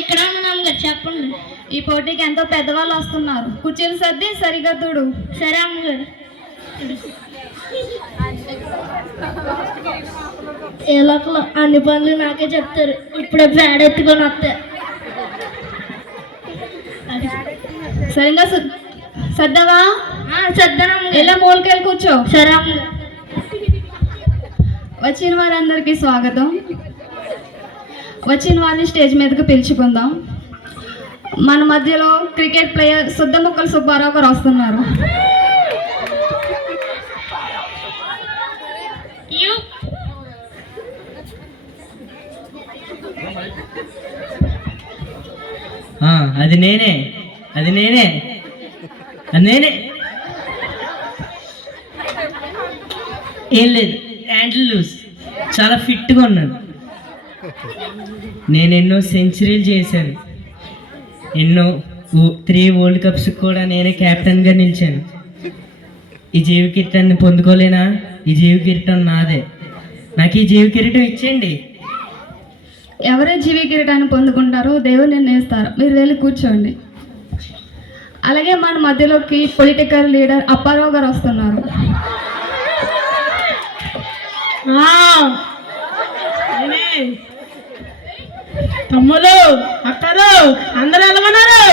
ఎక్కడ ఉన్నాం కదా చెప్పండి. ఈ పోటీకి ఎంతో పెద్దవాళ్ళు వస్తున్నారు. కుర్చీలు సర్ది సరిగా తుడు. సరే అమ్మగారు. ఏ లోకలు అన్ని పనులు నాకే చెప్తారు. ఇప్పుడే బ్యాడ్ ఎత్తుకొని వస్తే సరిగా సర్దవా? సర్దనం. ఎలా మూలకెళ్ళి కూర్చో. సరే అమ్మగారు. వచ్చిన వారందరికీ స్వాగతం. వచ్చిన వారిని స్టేజ్ మీదకి పిలుచుకుందాం. మన మధ్యలో క్రికెట్ ప్లేయర్ సుద్దముక్కల సుబ్బారావు గారు వస్తున్నారు. అది నేనే ఏం లేదు, హ్యాండిల్ లూజ్, చాలా ఫిట్గా ఉన్నాను. నేను ఎన్నో సెంచరీలు చేశాను, ఎన్నో 3 వరల్డ్ కప్స్ కూడా నేనే కెప్టెన్గా నిలిచాను. ఈ జీవ కిరీటాన్ని పొందుకోలేనా? ఈ జీవ కిరీటం నాదే. నాకు ఈ జీవ కిరీటం ఇచ్చేయండి. ఎవరే జీవి కిరీటాన్ని పొందుకుంటారో దేవుడు నిర్ణయిస్తారు. మీరు వెళ్ళి కూర్చోండి. అలాగే మన మధ్యలోకి పొలిటికల్ లీడర్ అప్పారావు గారు వస్తున్నారు. తమ్ములు, అక్కలు అందరూ ఎలా ఉన్నారు?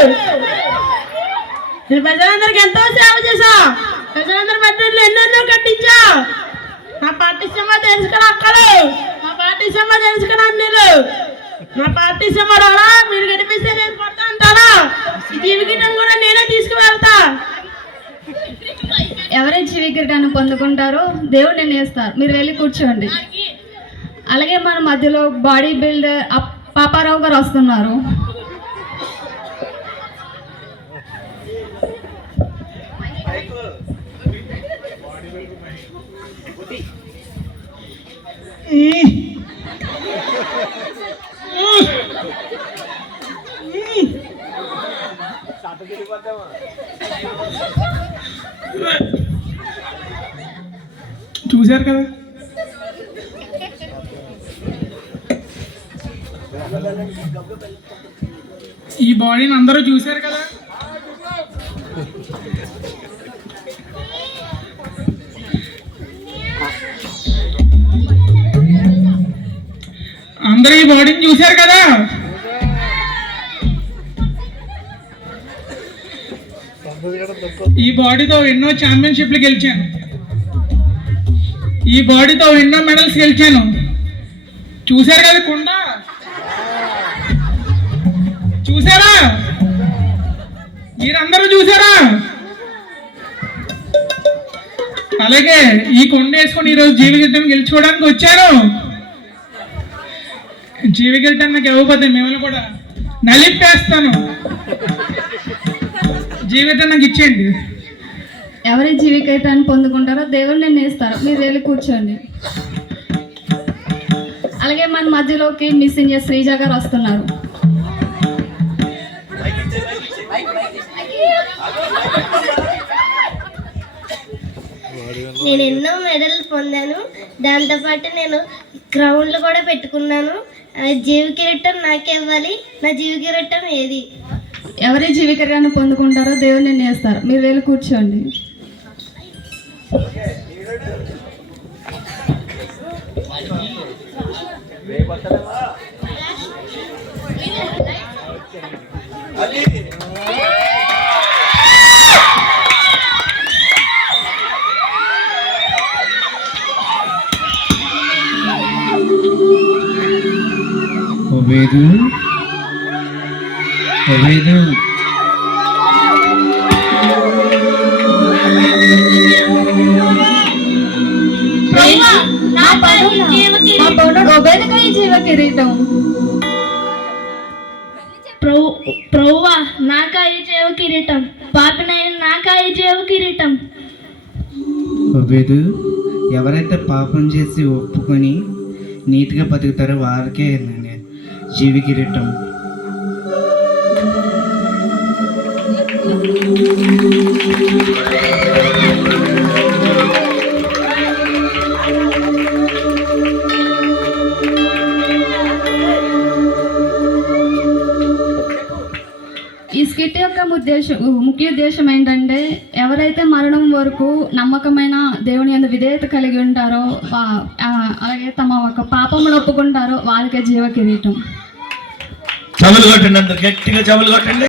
నేను ప్రజలందరికీ ఎంతో సేవ చేశా. ప్రజలందరి మధ్యలో ఎన్నెన్నో కట్టించా. నా పార్టీ సమ్మ తెలుసుకుని అక్కలు, నా పార్టీ సమ్మ తెలుసుకుని అన్నీలు, నా పార్టీ సమ్మ రాడా మీరు గడిపిస్తే నేను పడతా అంటారా? ఈ జీవితం కూడా నేనే తీసుకువెళ్తా. ఎవరే జీవి కిరీటాన్ని పొందుకుంటారో దేవుడు నిర్ణయిస్తారు. మీరు వెళ్ళి కూర్చోండి. అలాగే మన మధ్యలో బాడీ బిల్డర్ పాపారావు గారు వస్తున్నారు. చూశారు కదా, ఈ బాడీని అందరూ చూశారు కదా. అందరూ ఈ బాడీని చూశారు కదా. ఈ బాడీతో ఎన్నో ఛాంపియన్షిప్లు గెలిచాను. ఈ బాడీతో ఎన్నో మెడల్స్ గెలిచాను. చూశారు కదా కుండ, చూసారా? మీరందరూ చూసారా? అలాగే ఈ కొండ వేసుకొని ఈరోజు జీవితం గెలుచుకోవడానికి వచ్చాను. జీవితం నాకు ఇవ్వకపోతే మిమ్మల్ని కూడా నలిపేస్తాను. జీవితం నాకు ఇచ్చేయండి. ఎవరి జీవితాన్ని పొందుకుంటారో దేవుడు నిర్ణయిస్తారు. మీరు వెళ్ళి కూర్చోండి. అలాగే మన మధ్యలోకి మిస్ ఇండియా శ్రీజ గారు వస్తున్నారు. నేను ఎన్నో మెడల్ పొందాను. దాంతోపాటు నేను గ్రౌండ్లు కూడా పెట్టుకున్నాను. జీవ కిరీటం నాకే ఇవ్వాలి. నా జీవ కిరీటం ఏది? ఎవరి జీవ కిరీటాన్ని పొందుకుంటారో దేవుడు నిర్ణయిస్తారు. మీరు వెళ్ళి కూర్చోండి. ఒబేదు, ఒబేదు, జీవ కిరీటం ప్రభువా, నాకాయి జీవ కిరీటం. పాపినైన నాకాయి జీవ కిరీటం. ఒబేదు, ఎవరైతే పాపం చేసి ఒప్పుకొని నీట్గా బతుకుతారో వారికే జీవి కిరీటం. స్కిట్ యొక్క ముఖ్య ఉద్దేశం ఏంటంటే ఎవరైతే మరణం వరకు నమ్మకమైన దేవుని యందు విధేయత కలిగి ఉంటారో అలాగే తమ ఒక పాపములు ఒప్పుకుంటారో వారికే జీవ కిరీటం. చమలు కొట్టండి, అందరు గట్టిగా చమలు కొట్టండి.